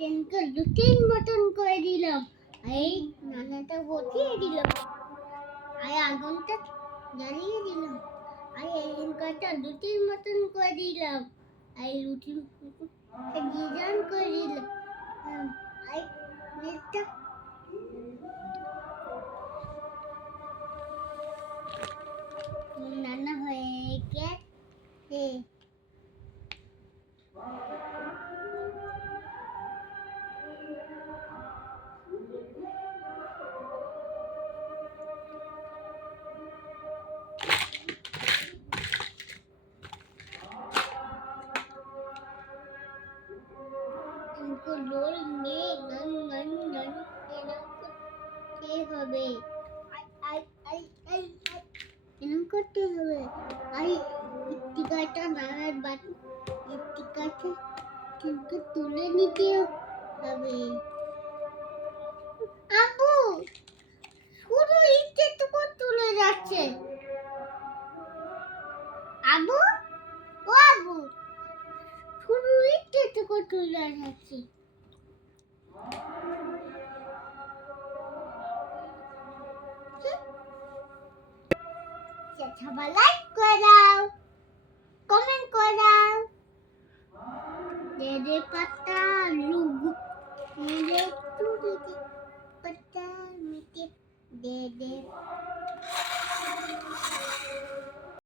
চিকেনকে রুটির মতন করে দিলাম। এই নানাটা বসিয়ে দিলাম। আর আগুনটা জ্বালিয়ে দিলাম। আর এই কটা রুটির মতন করে দিলাম। আর রুটি ডিজাইন করে দিলাম। আর নেটটা নানা হয়ে গেছে। इनको रोल में नन नन नन करते হবে আই আই আই আই এরকম করতে হবে। আই টিকাটা নানার বাটি টিকাটা কিন্তু তুলে নিতে হবে। আবু শুধু ইচ্ছেটুকু তুলে যাচ্ছে। আবু ও আবু শুধু ইচ্ছেটুকু তুলে যাচ্ছে। সবাই লাইক করে দাও, কমেন্ট করে দাও। দে পাতা লুগ দে টু দে পাতা মিটে দে